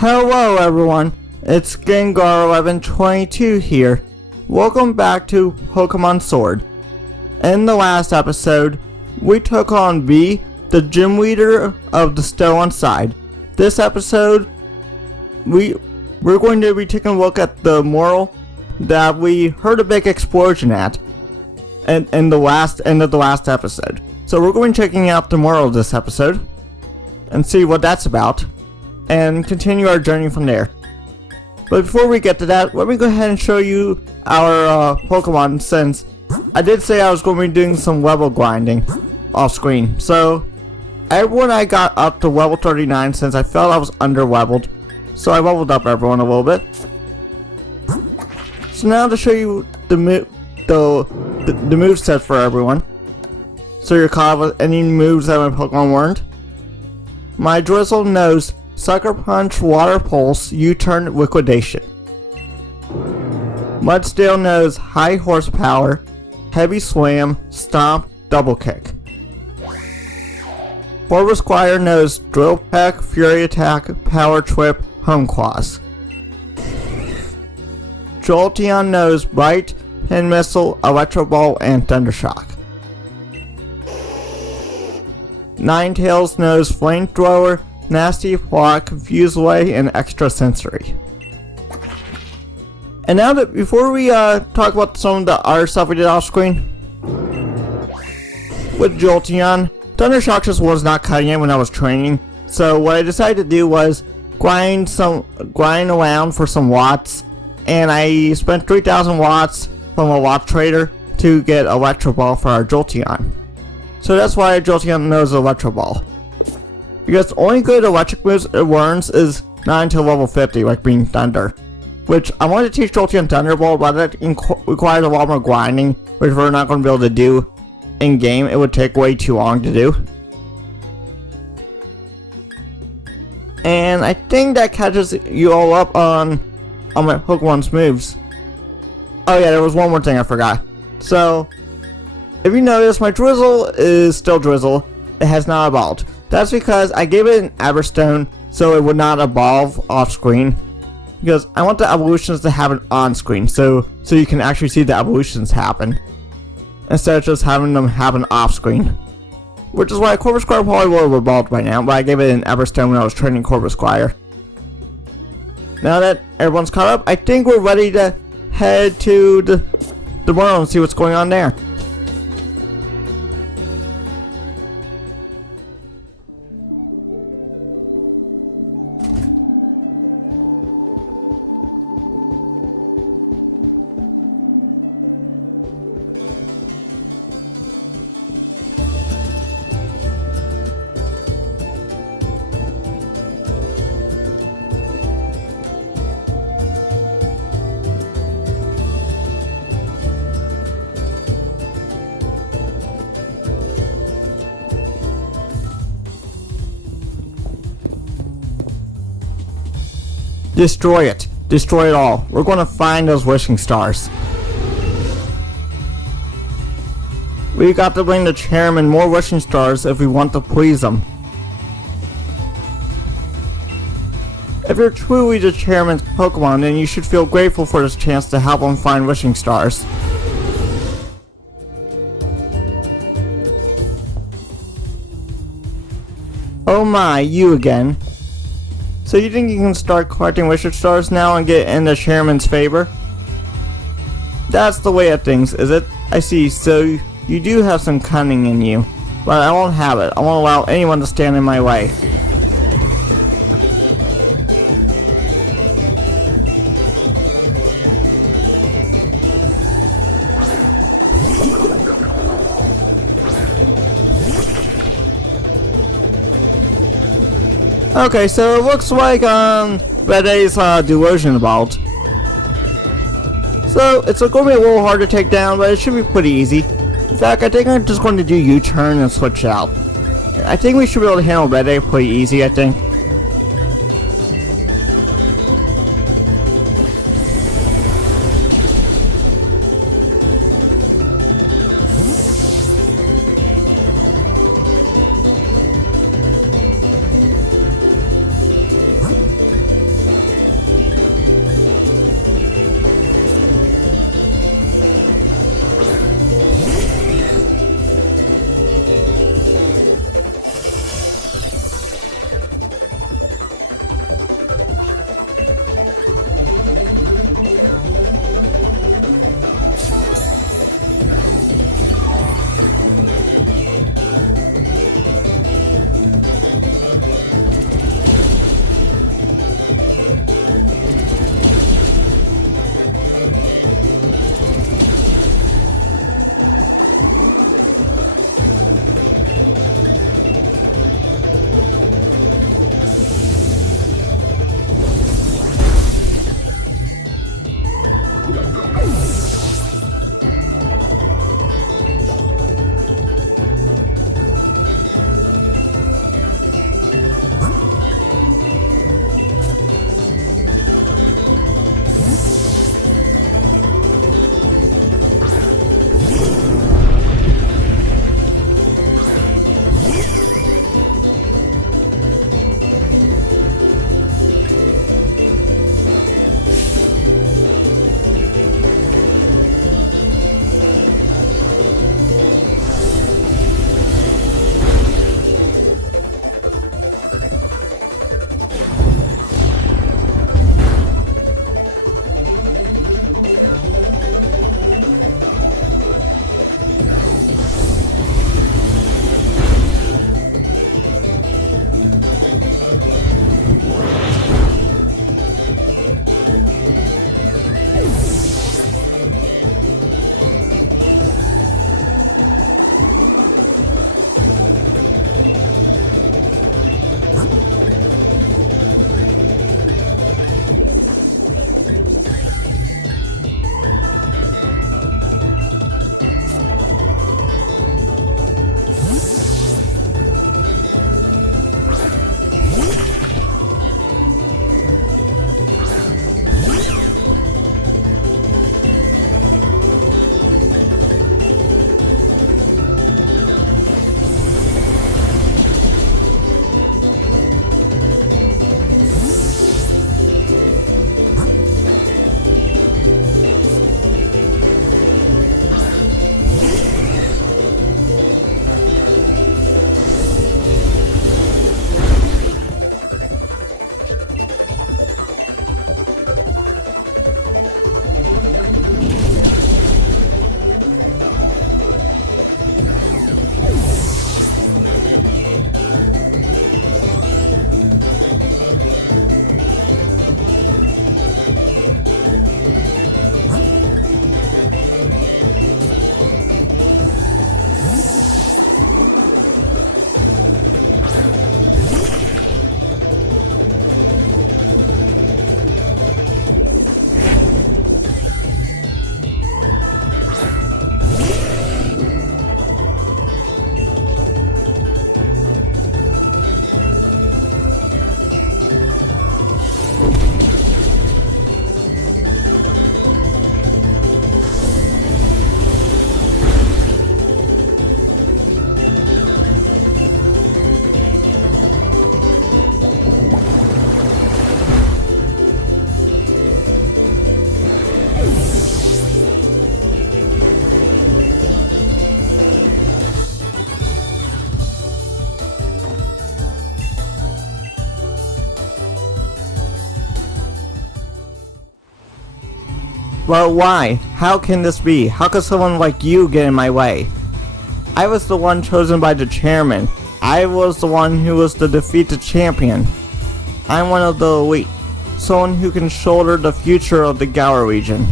Hello everyone, it's Gengar1122 here. Welcome back to Pokemon Sword. In the last episode, we took on B, the gym leader of the Stolen Side. This episode, we're going to be taking a look at the mural that we heard a big explosion at in the end of the last episode. So we're going to be checking out the mural of this episode and see what that's about, and continue our journey from there. But before we get to that, let me go ahead and show you our Pokemon, since I did say I was going to be doing some level grinding off screen. So everyone, I got up to level 39 since I felt I was under leveled. So I leveled up everyone a little bit. So now to show you the moveset for everyone, so you're caught up with any moves that my Pokemon learned. My Drizzle knows Sucker Punch, Water Pulse, U-Turn, Liquidation. Mudsdale knows High Horsepower, Heavy Slam, Stomp, Double Kick. Corvisquire knows Drill Peck, Fury Attack, Power Trip, Home Claws. Jolteon knows Bite, Pin Missile, Electro Ball, and Thundershock. Ninetales knows Flamethrower, Nasty Plot, Confuse Way, and Extra Sensory. And now that before we talk about some of the other stuff we did off screen with Jolteon, Thundershock just was not cutting it when I was training. So what I decided to do was grind around for some watts, and I spent 3,000 watts from a watt trader to get Electro Ball for our Jolteon. So that's why Jolteon knows Electro Ball, because the only good electric moves it learns is not until level 50, like being Thunder. Which I wanted to teach Jolteon Thunderbolt, but that requires a lot more grinding, which we're not going to be able to do in game. It would take way too long to do. And I think that catches you all up on my Pokemon's moves. Oh yeah, there was one more thing I forgot. So, if you notice, my Drizzle is still Drizzle. It has not evolved. That's because I gave it an Everstone so it would not evolve off screen. Because I want the evolutions to happen on screen, so you can actually see the evolutions happen, instead of just having them happen off screen. Which is why Corvisquire probably would have evolved by now, but I gave it an Everstone when I was training Corvisquire. Now that everyone's caught up, I think we're ready to head to the world and see what's going on there. Destroy it. Destroy it all. We're going to find those wishing stars. We got to bring the chairman more wishing stars if we want to please him. If you're truly the chairman's Pokemon, then you should feel grateful for this chance to help him find wishing stars. Oh my, you again. So you think you can start collecting wishing stars now and get in the chairman's favor? That's the way of things, is it? I see, so you do have some cunning in you. But I won't have it. I won't allow anyone to stand in my way. Okay, so it looks like Beday's Delusion evolved. So it's going to be a little hard to take down, but it should be pretty easy. In fact, I think I'm just going to do U-turn and switch out. I think we should be able to handle Beday pretty easy, I think. But why? How can this be? How could someone like you get in my way? I was the one chosen by the chairman. I was the one who was to defeat the champion. I'm one of the elite. Someone who can shoulder the future of the Gaur region.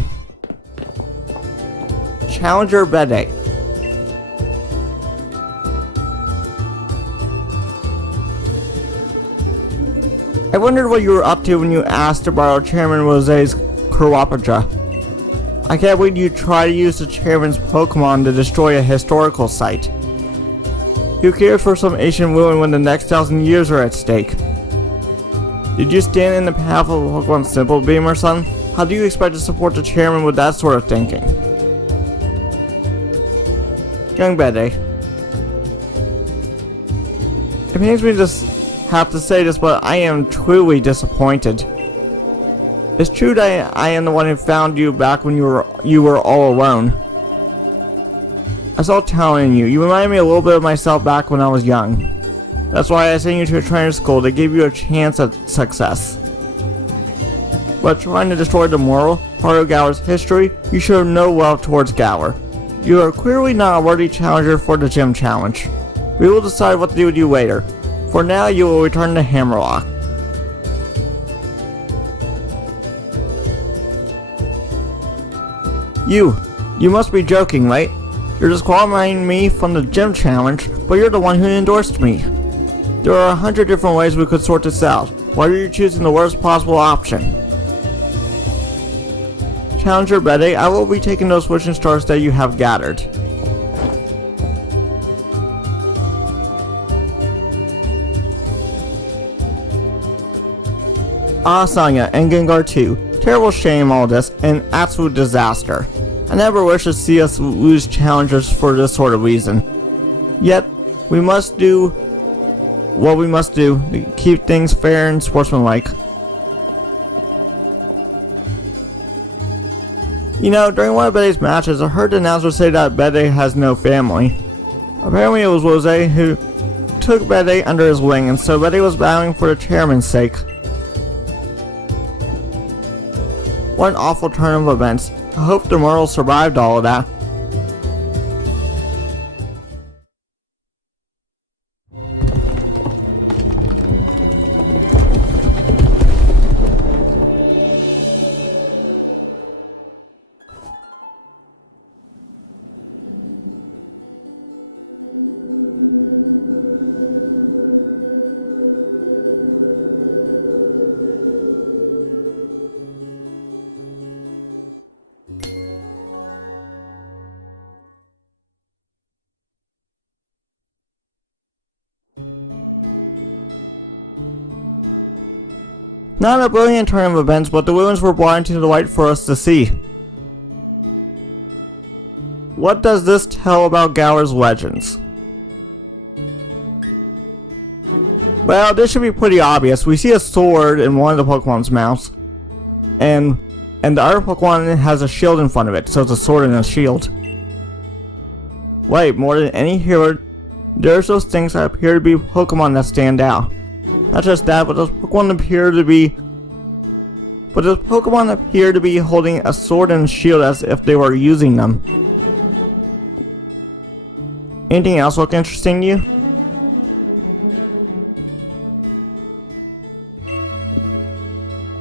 Challenger Bede. I wondered what you were up to when you asked to borrow Chairman Rose's Karapaja. I can't believe you try to use the chairman's Pokemon to destroy a historical site. Who cares for some ancient ruin when the next 1,000 years are at stake? Did you stand in the path of Pokemon Simple Beam or something? How do you expect to support the chairman with that sort of thinking? Young Bede. It pains me to have to say this, but I am truly disappointed. It's true that I am the one who found you back when you were all alone. I saw talent in you. You remind me a little bit of myself back when I was young. That's why I sent you to a trainer school to give you a chance at success. But trying to destroy the moral part of Gaur's history, you show no love towards Gaur. You are clearly not a worthy challenger for the gym challenge. We will decide what to do with you later. For now, you will return to Hammerlock. You must be joking, right? You're disqualifying me from the gym challenge, but you're the one who endorsed me. There are 100 different ways we could sort this out. Why are you choosing the worst possible option? Challenger Bede, I will be taking those wishing stars that you have gathered. Sanya and Gengar 2. Terrible shame all this, and absolute disaster. I never wish to see us lose challengers for this sort of reason. Yet, we must do what we must do to keep things fair and sportsmanlike. You know, during one of Bede's matches, I heard the announcer say that Bede has no family. Apparently it was Rose who took Bede under his wing, and so Bede was battling for the chairman's sake. What an awful turn of events. I hope the Merle survived all of that. Not a brilliant turn of events, but the ruins were brought into the light for us to see. What does this tell about Gaur's legends? Well, this should be pretty obvious. We see a sword in one of the Pokemon's mouths, and the other Pokemon has a shield in front of it, so it's a sword and a shield. Wait, more than any hero, there's those things that appear to be Pokemon that stand out. Not just that, but those Pokemon appear to be holding a sword and a shield as if they were using them. Anything else look interesting to you?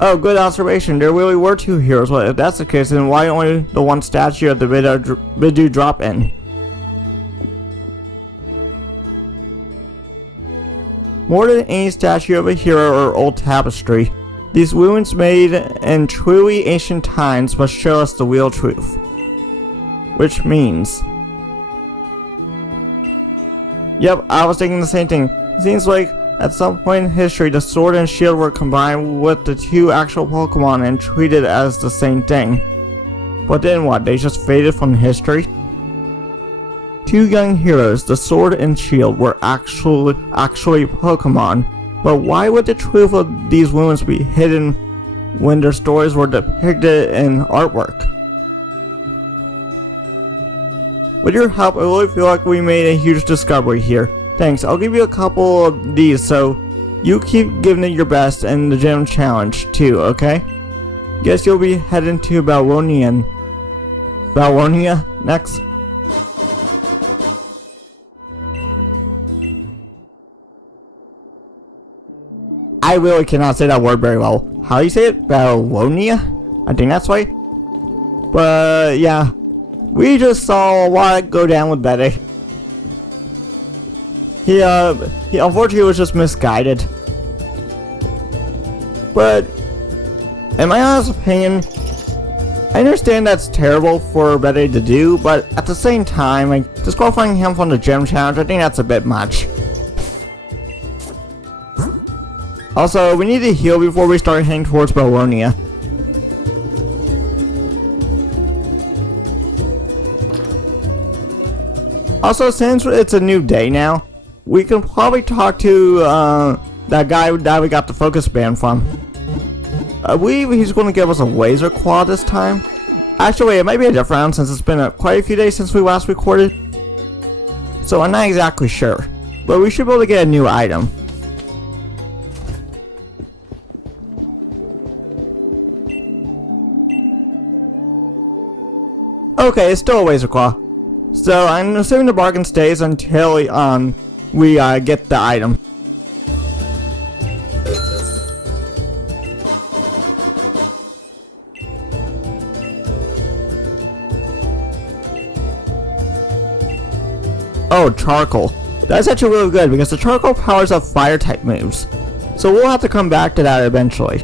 Oh, good observation. There really were two heroes. Well, if that's the case, then why only the one statue at the Bidoof drop-in? More than any statue of a hero or old tapestry, these ruins made in truly ancient times must show us the real truth. Which means... Yep, I was thinking the same thing. It seems like at some point in history the sword and shield were combined with the two actual Pokemon and treated as the same thing. But then what, they just faded from history? Two young heroes, the sword and shield, were actually Pokemon, but why would the truth of these ruins be hidden when their stories were depicted in artwork? With your help, I really feel like we made a huge discovery here. Thanks, I'll give you a couple of these, so you keep giving it your best in the gym challenge too, okay? Guess you'll be heading to Balwonia next. I really cannot say that word very well. How do you say it? Balwonia? I think that's right. But yeah, we just saw a lot go down with Betty. He unfortunately was just misguided. But in my honest opinion, I understand that's terrible for Betty to do, but at the same time, like, disqualifying him from the gym challenge, I think that's a bit much. Also, we need to heal before we start heading towards Balwonia. Also, since it's a new day now, we can probably talk to that guy that we got the focus band from. I believe he's going to give us a laser claw this time. Actually, it might be a different round since it's been quite a few days since we last recorded. So I'm not exactly sure, but we should be able to get a new item. Okay, it's still a laser claw. So I'm assuming the bargain stays until we get the item. Oh, charcoal. That's actually really good because the charcoal powers up fire type moves. So we'll have to come back to that eventually.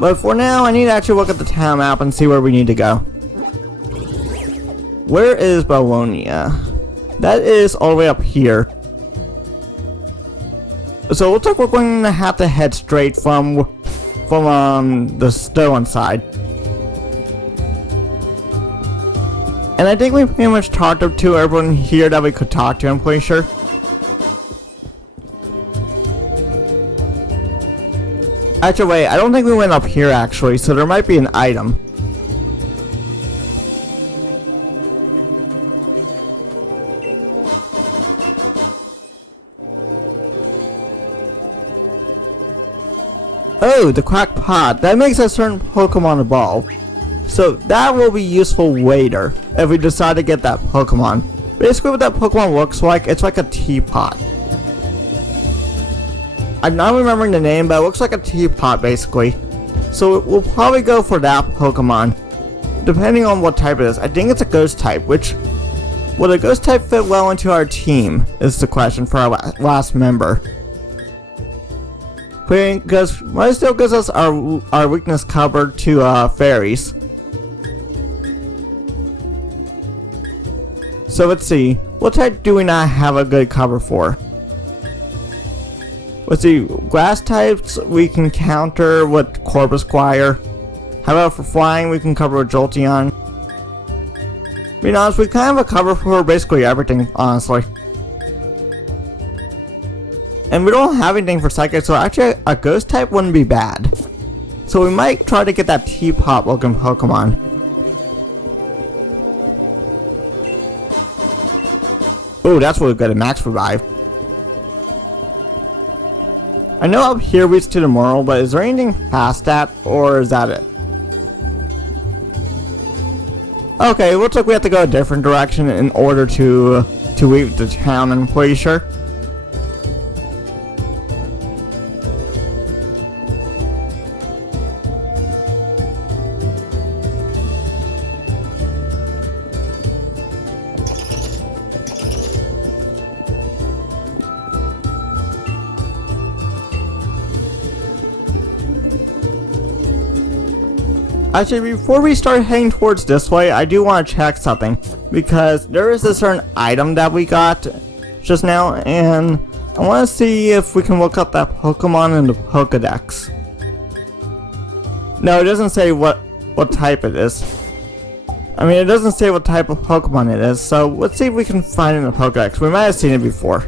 But for now, I need to actually look at the town map and see where we need to go. Where is Balwonia? That is all the way up here. So it looks like we're going to have to head straight from the stone side. And I think we pretty much talked up to everyone here that we could talk to, I'm pretty sure. Actually, wait, I don't think we went up here actually, so there might be an item. Oh, the cracked pot. That makes a certain Pokemon evolve. So that will be useful later if we decide to get that Pokemon. Basically what that Pokemon looks like, it's like a teapot. I'm not remembering the name, but it looks like a teapot basically. So we'll probably go for that Pokemon, depending on what type it is. I think it's a ghost type, which, will a ghost type fit well into our team is the question for our last member. Because it still gives us our weakness covered to fairies. So let's see, what type do we not have a good cover for? Let's see, grass types we can counter with Corvisquire. How about for flying we can cover with Jolteon? To be honest, we kind of have a cover for basically everything, honestly. And we don't have anything for Psychic, so actually a ghost type wouldn't be bad. So we might try to get that teapot looking Pokemon. Oh, that's really good at Max Revive. I know up here leads to tomorrow, but is there anything past that, or is that it? Okay, it looks like we have to go a different direction in order to leave the town, I'm pretty sure. Actually, before we start heading towards this way, I do want to check something. Because there is a certain item that we got just now, and I want to see if we can look up that Pokemon in the Pokedex. No, it doesn't say what type it is. I mean, it doesn't say what type of Pokemon it is, so let's see if we can find it in the Pokedex. We might have seen it before.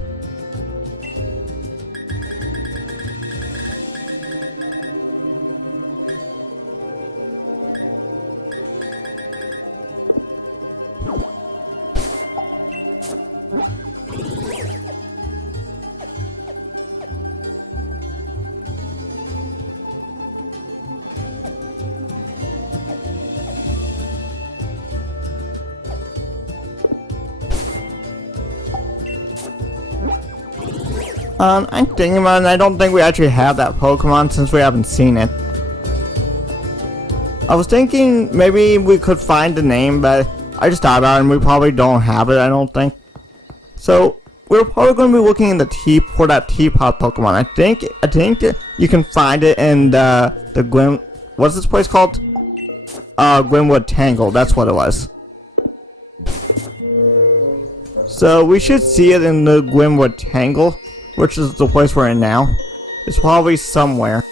I'm thinking about it, and I don't think we actually have that Pokemon since we haven't seen it. I was thinking maybe we could find the name, but I just thought about it and we probably don't have it, I don't think. So, we're probably going to be looking in the for that teapot Pokemon. I think you can find it in the what's this place called? Glimwood Tangle, that's what it was. So, we should see it in the Glimwood Tangle, which is the place we're in now. It's probably somewhere.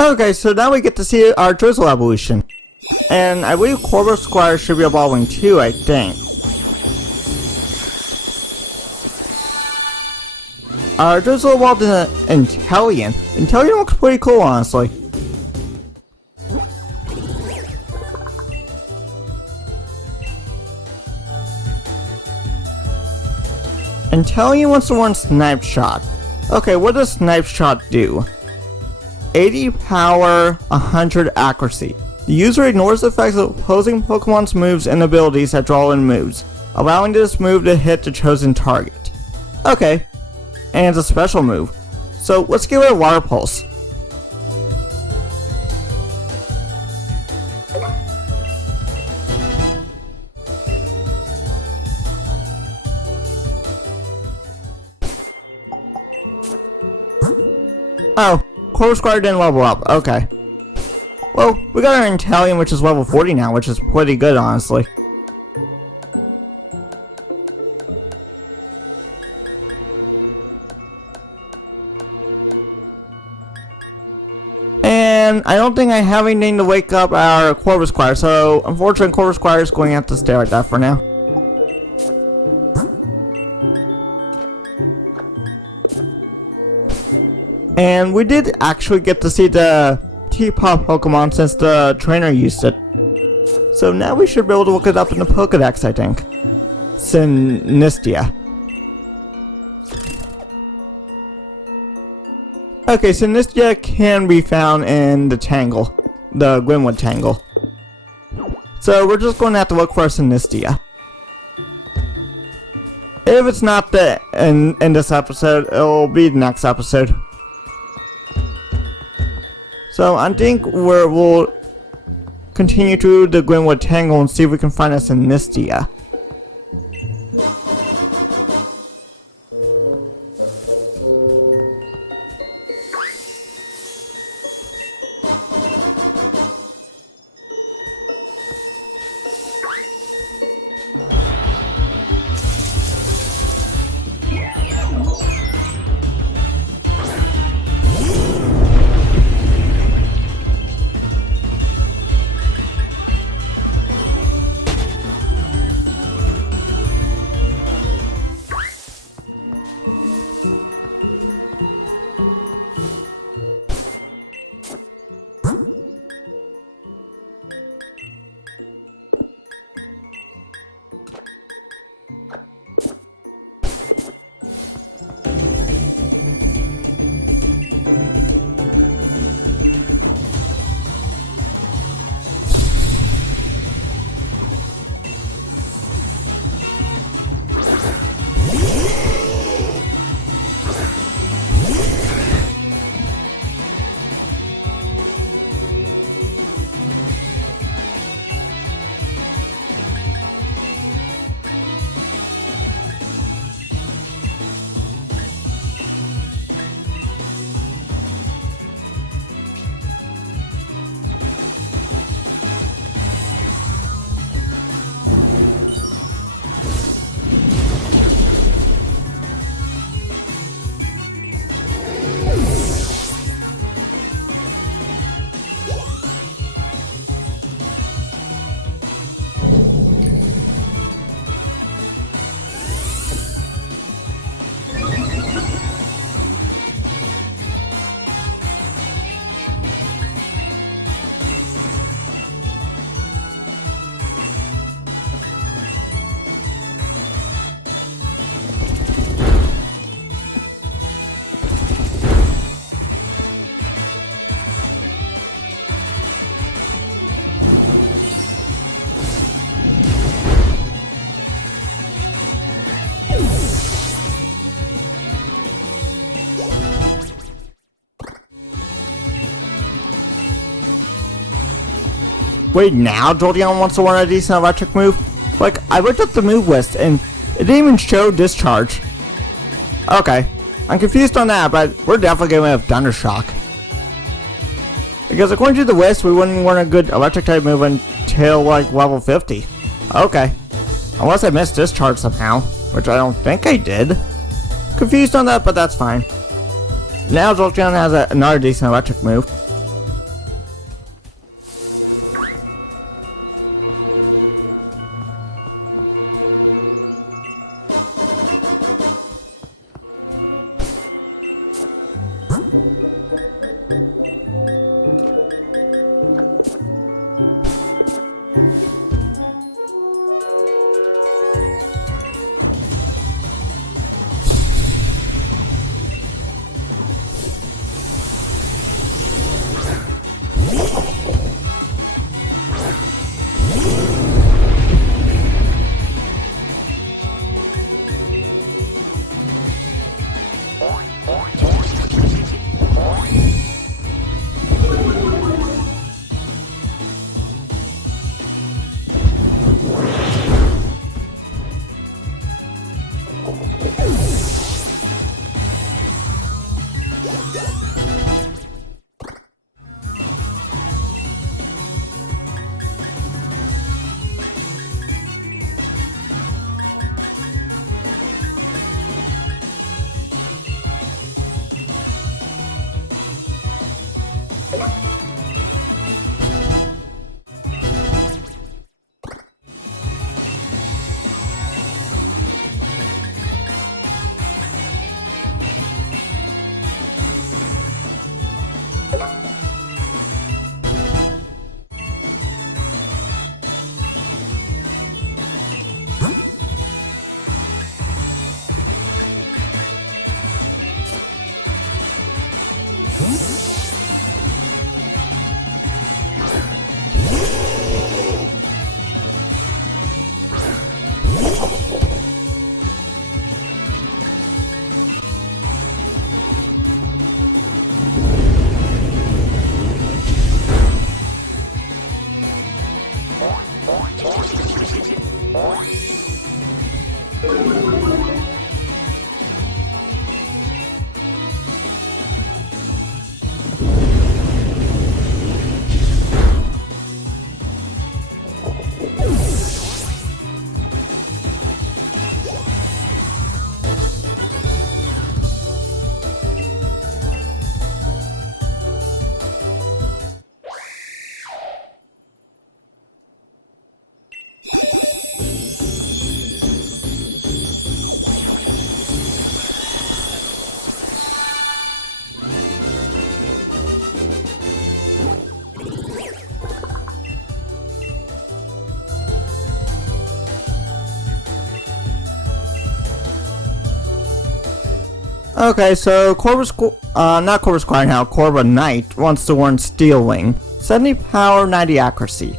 Okay, so now we get to see our Drizzle evolution. And I believe Corvusquire should be evolving too, I think. Our Drizzle evolved in an Inteleon. Inteleon looks pretty cool, honestly. Inteleon wants to learn Snipe Shot. Okay, what does Snipe Shot do? 80 power, 100 accuracy. The user ignores the effects of opposing Pokemon's moves and abilities that draw in moves, allowing this move to hit the chosen target. Okay, and it's a special move. So let's give it a Water Pulse. Oh, Corvusquire didn't level up, okay. Well, we got our Inteleon, which is level 40 now, which is pretty good, honestly. And I don't think I have anything to wake up our Corvusquire, so unfortunately Corvusquire is going to have to stay like that for now. And we did actually get to see the T-Pop Pokemon since the trainer used it. So now we should be able to look it up in the Pokedex, I think. Sinistea. Okay, Sinistea can be found in the Tangle. The Glimwood Tangle. So we're just going to have to look for Sinistea. If it's not in this episode, it'll be the next episode. So I think we'll continue through the Glimwood Tangle and see if we can find a Sinistea. Wait, now Jolteon wants to want a decent electric move? Like, I looked up the move list and it didn't even show Discharge. Okay, I'm confused on that, but we're definitely going to have Thundershock. Because according to the list, we wouldn't want a good electric type move until like level 50. Okay. Unless I missed Discharge somehow, which I don't think I did. Confused on that, but that's fine. Now Jolteon has another decent electric move. Okay, so not Corvus Squire now, Corva Knight wants to learn Steel Wing. 70 power, 90 accuracy.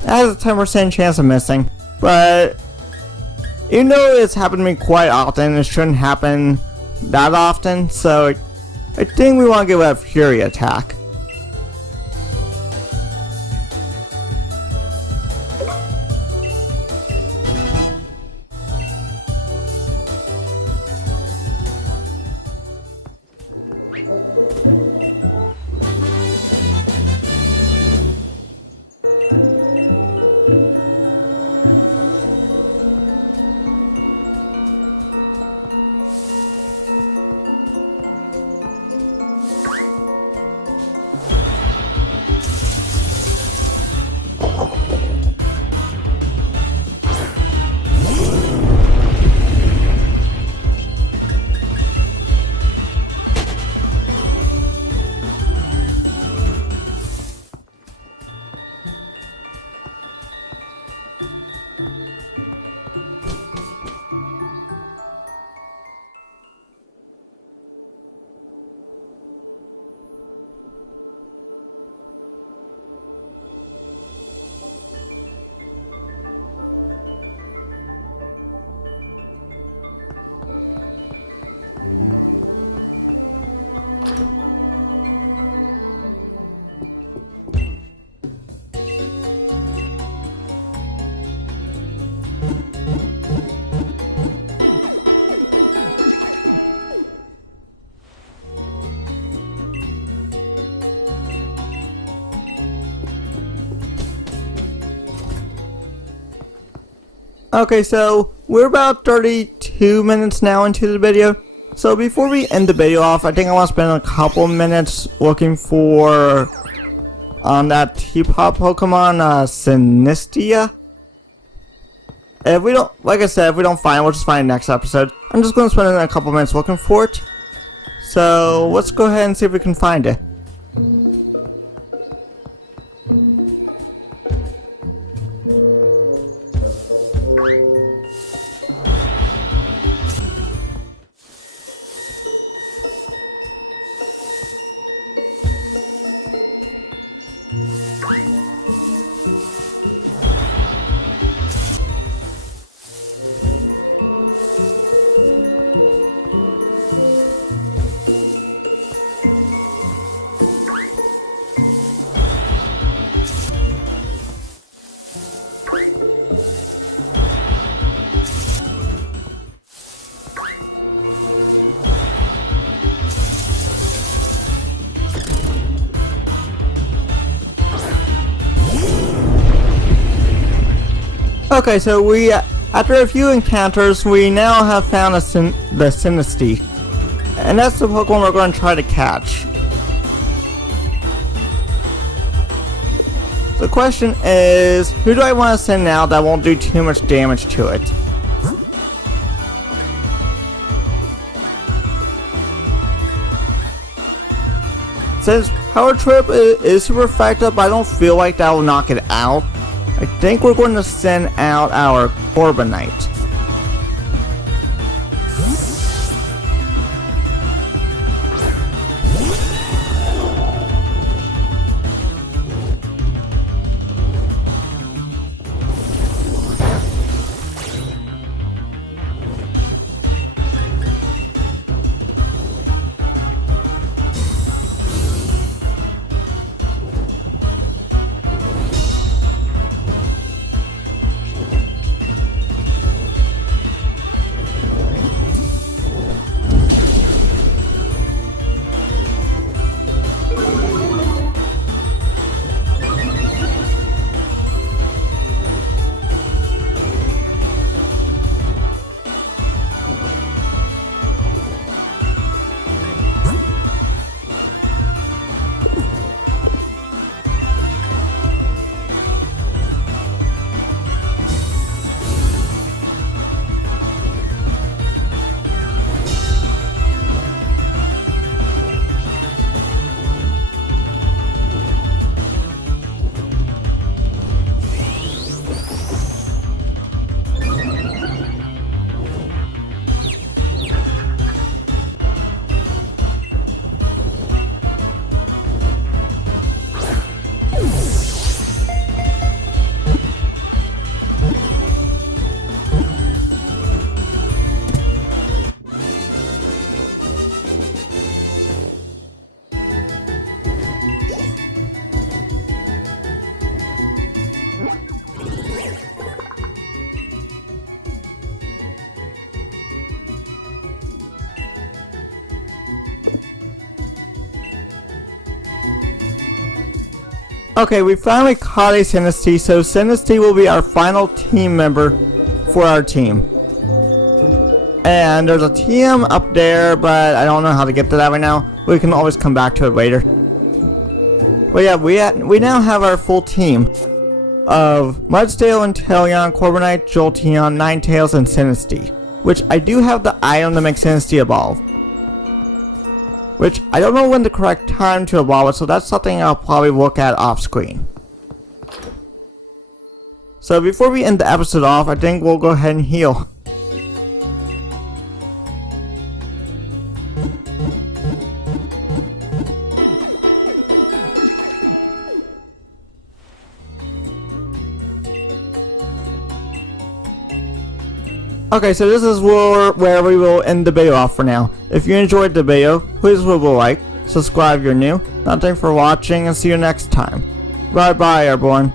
That has a 10% chance of missing, but even though it's happened to me quite often, it shouldn't happen that often, so I think we want to give it a Fury attack. Okay, so we're about 32 minutes now into the video. So before we end the video off, I think I want to spend a couple minutes looking for that T-pop Pokemon, Sinistea. If we don't, like I said, if we don't find it, we'll just find it next episode. I'm just going to spend a couple minutes looking for it. So let's go ahead and see if we can find it. Okay, so we, after a few encounters, we now have found the Sinistea. And that's the Pokemon we're going to try to catch. The question is, who do I want to send out that won't do too much damage to it? Since Power Trip is super effective, I don't feel like that will knock it out. I think we're going to send out our Corbinite. Okay, we finally caught a Sinistea, so Sinistea will be our final team member for our team. And there's a TM up there, but I don't know how to get to that right now. We can always come back to it later. But yeah, we now have our full team of Mudsdale, Inteleon, Corbinite, Jolteon, Ninetales, and Sinistea. Which I do have the item to make Sinistea evolve. Which I don't know when the correct time to evolve it, so that's something I'll probably look at off screen. So before we end the episode off, I think we'll go ahead and heal. Okay, so this is where we will end the video off for now. If you enjoyed the video, please leave a like, subscribe if you're new. Thanks for watching, and see you next time. Bye bye everyone.